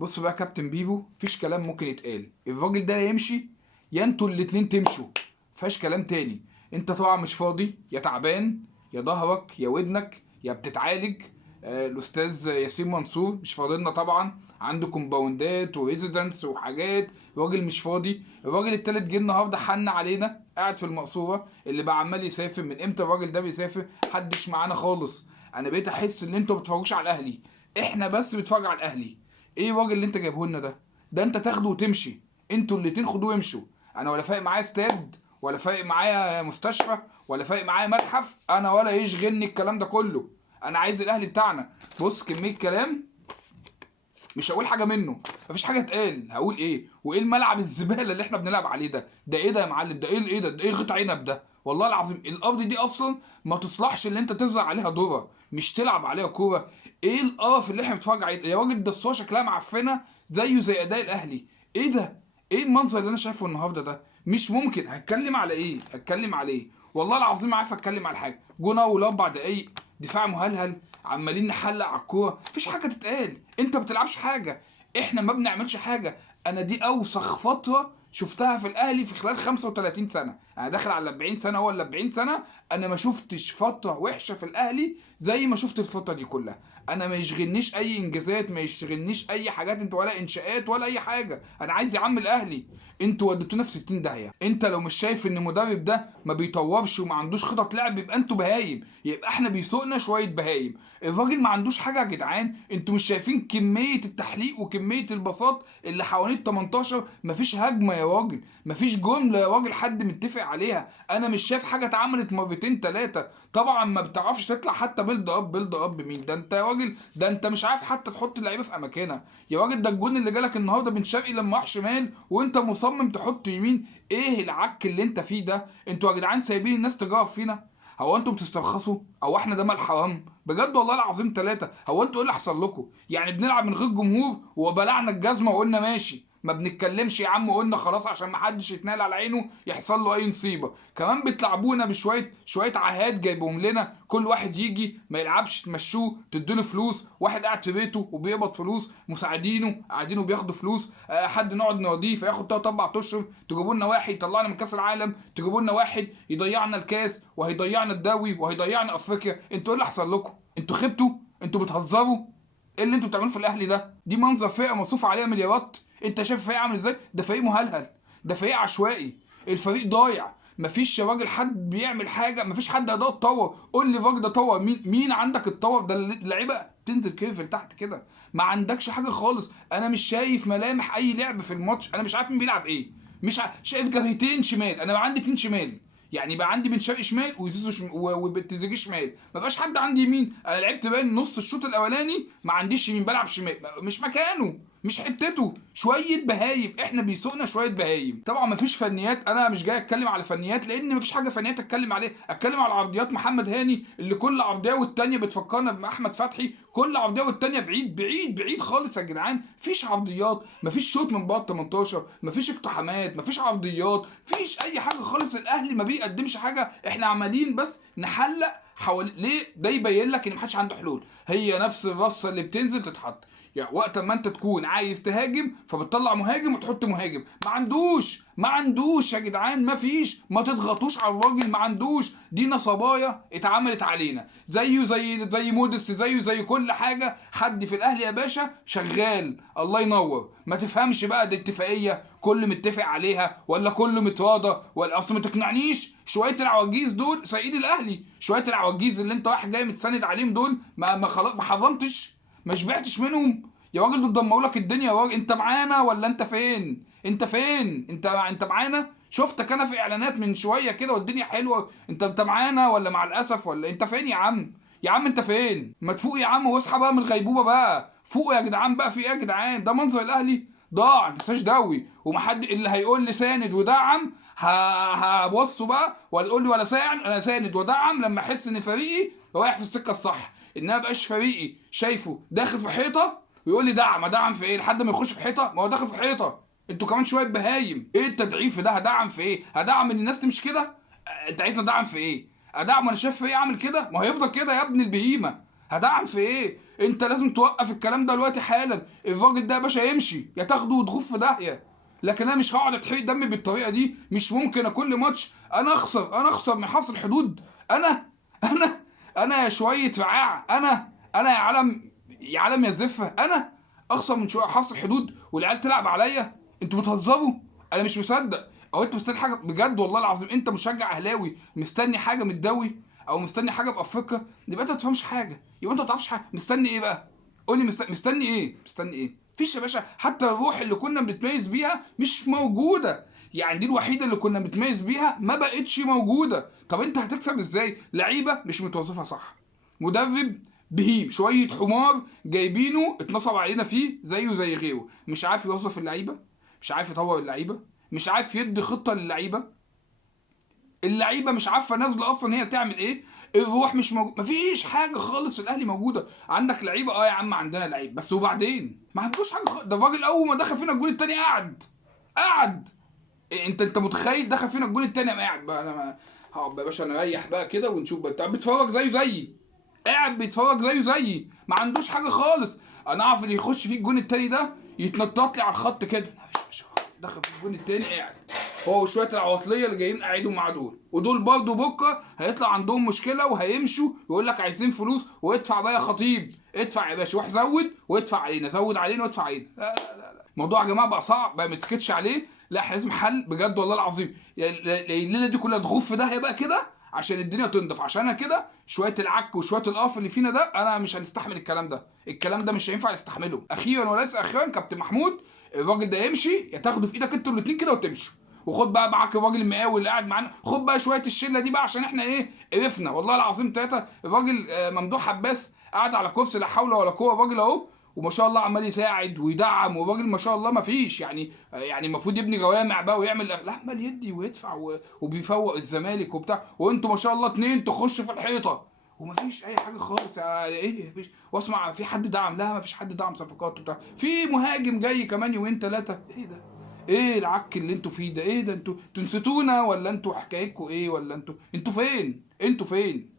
بص بقى يا كابتن بيبو، مفيش كلام ممكن يتقال. الراجل ده يا يمشي يا انتوا الاتنين تمشوا، مفيهاش كلام تاني. انت طبعا مش فاضي، يا تعبان يا ظهرك يا ودنك يا بتتعالج. الاستاذ ياسين منصور مش فاضلنا طبعا، عنده كومباوندات وريزيدنس وحاجات. الراجل مش فاضي. الراجل التالت جه النهارده حن علينا، قاعد في المقصوره، اللي بقى عمال يسافر. من امتى الراجل ده بيسافر؟ محدش معانا خالص. انا بقيت احس ان انتوا ما بتتفرجوش على الاهلي، احنا بس بنتفرج على الاهلي. ايه الراجل اللي انت جايبه لنا ده؟ ده انت تاخده وتمشي، انتوا الاتنين خدوه وامشوا. انا ولا فارق معايا استاد، ولا فارق معايا مستشفى، ولا فارق معايا متحف، انا ولا يشغلني الكلام ده كله. انا عايز الاهلي بتاعنا. بص كميه كلام مش هقول حاجه منه، مفيش حاجه اتقال. هقول ايه؟ وايه الملعب الزباله اللي احنا بنلعب عليه ده؟ ده ايه ده يا معلم؟ ده ايه ده ايه غيط عنب ده؟ والله العظيم الارض دي اصلا ما تصلحش اللي انت تزرع عليها ذره، مش تلعب عليها كوره. ايه القرف اللي احنا بنتفرج عليه يا راجل؟ ده الصوره شكلها معفنه زيه زي اداء الاهلي. ايه ده؟ ايه المنظر اللي انا شايفه النهارده ده؟ مش ممكن. هتكلم على ايه؟ هتكلم على ايه؟ والله العظيم ما عارف اتكلم على حاجه. جون اول 4 دقايق دفاع مهلهل، عمالين نحلق على الكوره، مفيش حاجه تتقال. انت ما بتلعبش حاجه، احنا ما بنعملش حاجه. انا دي اوسخ فتره شفتها في الاهلي في خلال 35 سنه، انا داخل على 40 سنه ولا 40 سنه. انا ما شفتش فتره وحشه في الاهلي زي ما شفت الفتره دي كلها. انا ما يشغلنيش اي انجازات، ما يشغلنيش اي حاجات، انت ولا انشاءات ولا اي حاجه. انا عايز يا عم الاهلي. انتوا وديتونا في 60 داهيه. انت لو مش شايف ان المدرب ده ما بيطورش وما عندوش خطط لعب، يبقى انتوا بهايم، يبقى احنا بيسوقنا شويه بهايم. الراجل ما عندوش حاجه يا جدعان. انتوا مش شايفين كميه التحليق وكميه البساط اللي حوالين ال 18؟ مفيش هجمه يا راجل، مفيش جمله يا راجل حد متفق عليها. انا مش شايف حاجه اتعملت مرتين ثلاثه. طبعا ما بتعرفش تطلع حتى بيلد اب. بيلد اب مين ده انت يا راجل؟ ده انت مش عارف حتى تحط اللعيبه في اماكنها. يا راجل ده الجون اللي جالك النهارده بن شرقي لما راح شمال وانت مصمم تحط يمين. ايه العك اللي انت فيه ده؟ انتوا يا جدعان سايبين الناس تجرب فينا؟ هو انتوا بتسترخصوا؟ او احنا ده مال حرام؟ بجد والله العظيم ثلاثة. هو انتوا ايه اللي حصل لكم؟ يعني بنلعب من غير جمهور وبلعنا الجزمة وقلنا ماشي، ما بنتكلمش يا عم، قلنا خلاص عشان ما حدش يتنال على عينه يحصل له اي نصيبة. كمان بتلعبونا بشوية عاهات جايبهم لنا، كل واحد يجي ما يلعبش تمشوه تديله فلوس. واحد قاعد في بيته وبيقبض فلوس، مساعدينه قاعدين وبياخدوا فلوس. حد نقعد نوديه فياخد 3 4 اشهر. تجيبوا لنا واحد يطلعنا من كاس العالم، تجيبوا لنا واحد يضيعنا الكاس وهيضيعنا الدوري وهيضيعنا افريقيا. انتوا ايه اللي حصل لكم؟ انتوا خبتوا؟ انتوا بتهزروا؟ ايه اللي انتوا بتعملوه في الاهلي ده؟ دي منظر فرقه مصروف عليها مليارات. انت شايف الفريق عامل ازاي؟ ده فريق مهلهل، ده فريق عشوائي، الفريق ضايع. مفيش يا راجل حد بيعمل حاجه، مفيش حد اداء اتطور. قول لي الراجل ده طور مين عندك اتطور؟ ده اللعيبه تنزل كيف لتحت كده، ما عندكش حاجه خالص. انا مش شايف ملامح اي لعب في الماتش. انا مش عارف مين بيلعب ايه. مش شايف جبهتين شمال. انا عندي 2 شمال، يعني بقى عندي بن شرقي شمال وزيزو وبتزيجي شمال، ما بقاش حد عندي يمين. انا لعبت باين نص الشوط الاولاني ما عنديش يمين، بلعب شمال. مش مكانه، مش حتته. شويه بهايم، احنا بيسوقنا شويه بهايم. طبعا ما فيش فنيات، انا مش جاي اتكلم على فنيات لان ما فيش حاجه فنيات اتكلم عليها. اتكلم على عرضيات محمد هاني اللي كل عرضيه والتانيه بتفكرنا باحمد فتحي، كل عرضيه والتانيه بعيد بعيد بعيد خالص. يا جدعان مفيش عرضيات، مفيش شوط من بره 18، مفيش اقتحامات، مفيش عرضيات، مفيش اي حاجه خالص. الاهلي ما بيقدمش حاجه، احنا عمالين بس نحلق حوالي. ليه؟ ده يبين لك ان محدش عنده حلول. هي نفس الرصه اللي بتنزل تتحط. يعني وقت ما انت تكون عايز تهاجم فبتطلع مهاجم وتحط مهاجم. ما عندوش يا جدعان، ما فيش. ما تضغطوش على الراجل، ما عندوش. دي نصبايا اتعملت علينا، زيه زي مودست، زيه زي كل حاجه. حد في الاهلي يا باشا شغال، الله ينور. ما تفهمش بقى دي اتفاقيه كل متفق عليها ولا كله متراضى، ولا اصل ما تقنعنيش. شويه العواجيز دول سيد الاهلي، شويه العواجيز اللي انت واحد جاي متسند عليهم دول، ما خلاص ما حرمتش، ما شبعتش منهم يا راجل. دول دمروا لك الدنيا يا راجل. انت معانا ولا انت فين؟ انت فين؟ انت معانا؟ شفتك انا في اعلانات من شويه كده والدنيا حلوه. انت معانا ولا مع الاسف؟ ولا انت فين يا عم؟ يا عم انت فين؟ ما تفوق يا عم واصحى بقى من الغيبوبه بقى. فوق يا جدعان بقى، في ايه يا جدعان؟ ده منظر الاهلي ضاع. ما تنساش دوي. ومحد اللي هيقول لي ساند ودعم هبصوا بقى ولا تقول لي ولا ساعد. انا ساند ودعم لما احس ان فريقي رايح في السكه الصح، ان انا بقاش فريقي شايفه داخل في حيطه ويقول لي دعم في ايه لحد ما يخش في حيطه. ما هو داخل في حيطه. انتوا كمان شويه بهايم. ايه التدعيف ده؟ هدعم في ايه؟ هدعم ان الناس تمشي كده؟ انت عايزني ادعم في ايه؟ ادعم وانا شايف فريق عامل كده؟ ما هو هيفضل كده يا ابن البهيمه. هدعم في ايه؟ انت لازم توقف الكلام ده دلوقتي حالا. الراجل ده يا باشا يمشي، يا تاخده وتغوف في داهيه. لكن انا مش هقعد اتحرق دمي بالطريقه دي. مش ممكن كل ماتش انا اخسر من حرس الحدود. انا انا يا شويه رعاع، انا يا عالم يا زفه، انا اخسر من شويه حرس الحدود والعيال تلعب عليا. انتوا بتهزروا؟ انا مش مصدق. او انت مستني حاجه بجد والله العظيم؟ انت مشجع اهلاوي مستني حاجه من الدوري او مستني حاجه بافريقيا؟ يبقى انت ما بتفهمش حاجه، يبقى انت ما تعرفش حاجه. مستني ايه بقى؟ قول لي مستني ايه؟ مستني ايه؟ مفيش يا باشا. حتى الروح اللي كنا بنتميز بيها مش موجوده. يعني دي الوحيده اللي كنا بنتميز بيها ما بقتش موجوده. طب انت هتكسب ازاي؟ لعيبه مش متوظفه صح، مدرب بهيم شويه حمار جايبينه اتنصب علينا فيه زيه زي غيره، مش عارف يوظف اللعيبه، مش عارف يطور اللعيبه، مش عارف يدي خطه للعيبه. اللعيبه مش عارفه نازله اصلا هي تعمل ايه. الروح مش موجود، مفيش حاجه خالص في الاهلي موجوده. عندك لعيبه يا عم، عندنا لعيب بس وبعدين ما عندوش حاجه ده الراجل اول ما دخل فينا الجول التاني قعد. إيه انت متخيل دخل فينا الجول التاني قاعد بقى؟ انا ما هقعد بقى يا باشا نريح بقى كده ونشوف بقى. انت بتتفرج زيه زيي، قاعد بيتفرج زيه زيي، ما عندوش حاجه خالص. انا اعرف اللي يخش فيه الجون التاني ده يتنطط لي على الخط كده. مفيش دخل في الجون التاني قاعد، هو وشويه العواطليه اللي جايين قاعدين مع دول، ودول برضه بكره هيطلع عندهم مشكله وهيمشوا ويقول لك عايزين فلوس وادفع بقى يا خطيب، ادفع يا باشا روح زود وادفع علينا، زود علينا وادفع علينا. لا لا لا لا، الموضوع يا جماعه بقى صعب، بقى مسكتش عليه. لا احنا لازم حل بجد والله العظيم. يعني الليله دي كلها تغوف في داهيه بقى كده عشان الدنيا تنضف. عشان انا كده شويه العك وشويه القرف اللي فينا ده انا مش هنستحمل الكلام ده. الكلام ده مش هينفع نستحمله. اخيرا وليس اخيرا كابتن محمود، الراجل ده يمشي، يا تاخده في ايدك انتوا الاثنين كده وتمشوا، وخد بقى معاك الراجل المقاول اللي قاعد معانا، خد بقى شويه الشله دي بقى عشان احنا ايه قرفنا والله العظيم ثلاثه. الراجل ممدوح عباس قاعد على كرسي لا حول ولا قوه، الراجل اهو وما شاء الله عمال يساعد ويدعم، والراجل ما شاء الله ما فيش يعني المفروض يبني جوامع بقى ويعمل، لا عمال يدي ويدفع وبيفوق الزمالك وبتاع، وانتوا ما شاء الله اتنين تخشوا في الحيطه ومفيش اي حاجه خالص. يعني ايه مفيش؟ واسمع في حد دعم؟ لا مفيش حد دعم صفقات وبتاع. في مهاجم جاي كمان يومين ثلاثه. ايه ده؟ ايه العك اللي انتوا فيه ده؟ ايه ده؟ انتوا نسيتونا ولا انتوا حكايتكم ايه؟ ولا انتوا فين؟ انتوا فين؟